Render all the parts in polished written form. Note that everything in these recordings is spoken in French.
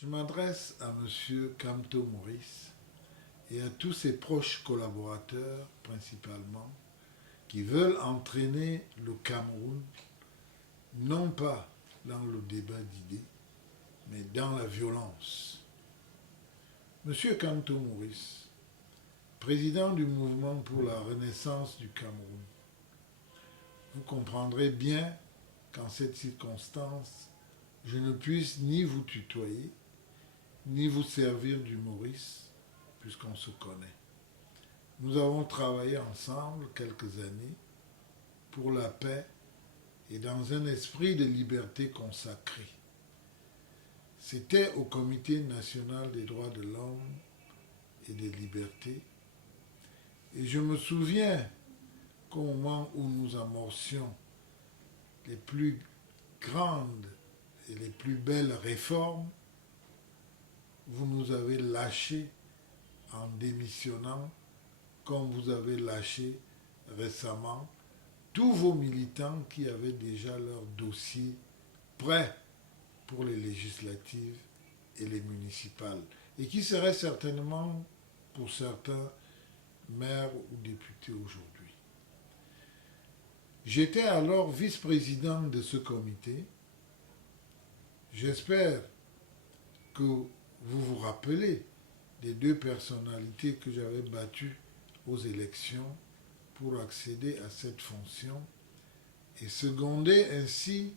Je m'adresse à M. Kamto Maurice et à tous ses proches collaborateurs principalement qui veulent entraîner le Cameroun non pas dans le débat d'idées, mais dans la violence. M. Kamto Maurice, président du mouvement pour la renaissance du Cameroun, vous comprendrez bien qu'en cette circonstance, je ne puisse ni vous tutoyer, ni vous servir du Maurice, puisqu'on se connaît. Nous avons travaillé ensemble quelques années pour la paix et dans un esprit de liberté consacré. C'était au Comité national des droits de l'homme et des libertés. Et je me souviens qu'au moment où nous amorcions les plus grandes et les plus belles réformes, vous nous avez lâchés en démissionnant, comme vous avez lâché récemment tous vos militants qui avaient déjà leur dossier prêt pour les législatives et les municipales, et qui seraient certainement, pour certains, maires ou députés aujourd'hui. J'étais alors vice-président de ce comité. J'espère que vous vous rappelez des deux personnalités que j'avais battues aux élections pour accéder à cette fonction et seconder ainsi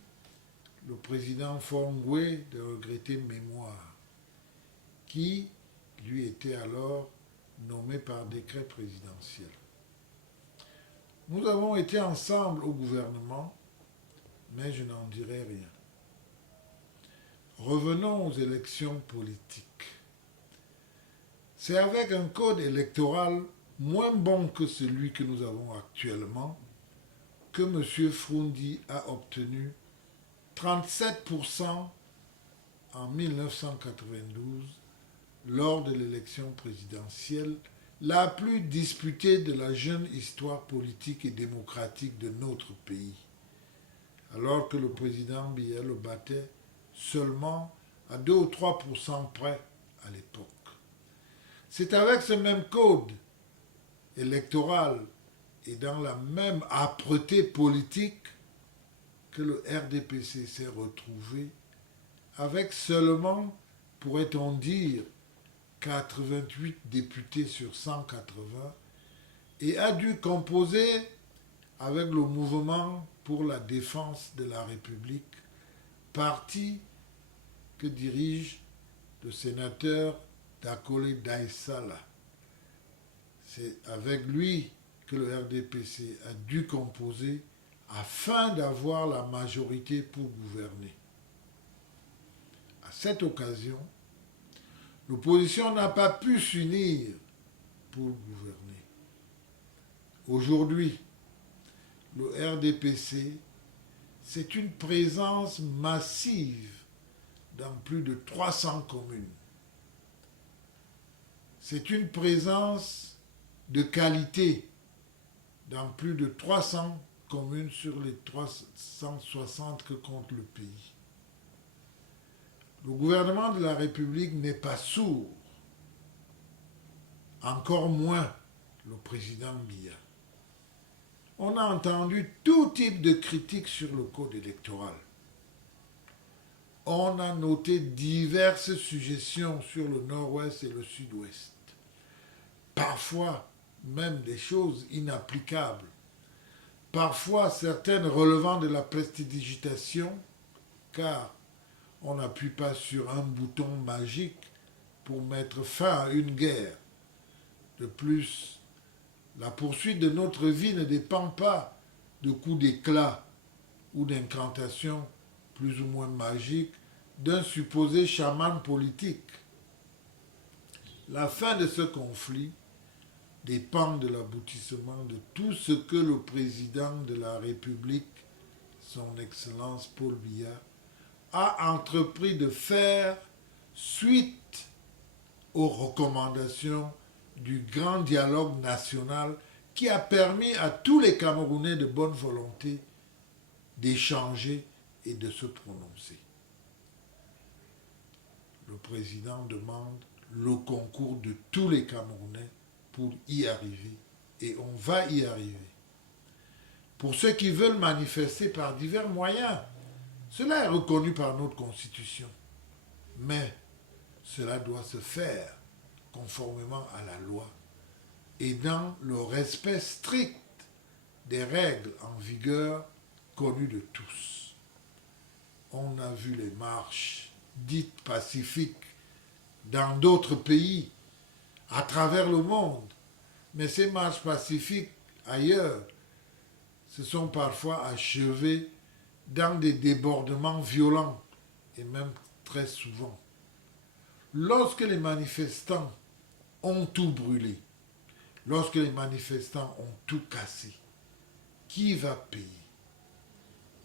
le président Fongwe de regretter mémoire, qui lui était alors nommé par décret présidentiel. Nous avons été ensemble au gouvernement, mais je n'en dirai rien. Revenons aux élections politiques. C'est avec un code électoral moins bon que celui que nous avons actuellement que M. Froundi a obtenu 37% en 1992 lors de l'élection présidentielle la plus disputée de la jeune histoire politique et démocratique de notre pays, alors que le président Biya le battait seulement à 2 ou 3% près à l'époque. C'est avec ce même code électoral et dans la même âpreté politique que le RDPC s'est retrouvé avec seulement, pourrait-on dire, 88 députés sur 180 et a dû composer avec le mouvement pour la défense de la République, parti que dirige le sénateur Dakole Daïsala. C'est avec lui que le RDPC a dû composer afin d'avoir la majorité pour gouverner. À cette occasion, l'opposition n'a pas pu s'unir pour gouverner. Aujourd'hui, le RDPC, c'est une présence massive dans plus de 300 communes. C'est une présence de qualité dans plus de 300 communes sur les 360 que compte le pays. Le gouvernement de la République n'est pas sourd, encore moins le président Biya. On a entendu tout type de critiques sur le code électoral. On a noté diverses suggestions sur le nord-ouest et le sud-ouest. Parfois, même des choses inapplicables. Parfois, certaines relevant de la prestidigitation, car on n'appuie pas sur un bouton magique pour mettre fin à une guerre. De plus, la poursuite de notre vie ne dépend pas de coups d'éclat ou d'incantations plus ou moins magiques d'un supposé chaman politique. La fin de ce conflit dépend de l'aboutissement de tout ce que le président de la République, son Excellence Paul Biya, a entrepris de faire suite aux recommandations du grand dialogue national qui a permis à tous les Camerounais de bonne volonté d'échanger et de se prononcer. Le président demande le concours de tous les Camerounais pour y arriver. Et on va y arriver. Pour ceux qui veulent manifester par divers moyens, cela est reconnu par notre Constitution. Mais cela doit se faire conformément à la loi et dans le respect strict des règles en vigueur connues de tous. On a vu les marches dites pacifiques dans d'autres pays, à travers le monde. Mais ces marches pacifiques ailleurs se sont parfois achevées dans des débordements violents et même très souvent. Lorsque les manifestants ont tout brûlé, lorsque les manifestants ont tout cassé, qui va payer?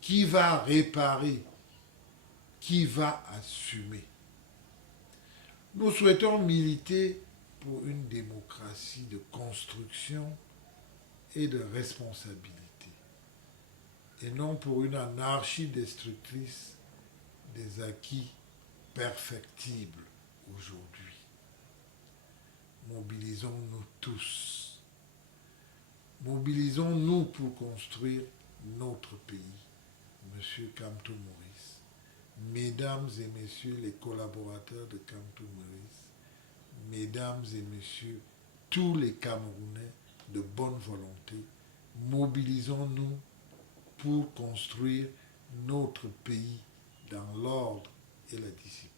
Qui va réparer? Qui va assumer? Nous souhaitons militer pour une démocratie de construction et de responsabilité, et non pour une anarchie destructrice des acquis perfectibles aujourd'hui. Mobilisons-nous tous. Mobilisons-nous pour construire notre pays. Monsieur Kamto Maurice, mesdames et messieurs les collaborateurs de Kamto Maurice, mesdames et messieurs tous les Camerounais de bonne volonté, mobilisons-nous pour construire notre pays dans l'ordre et la discipline.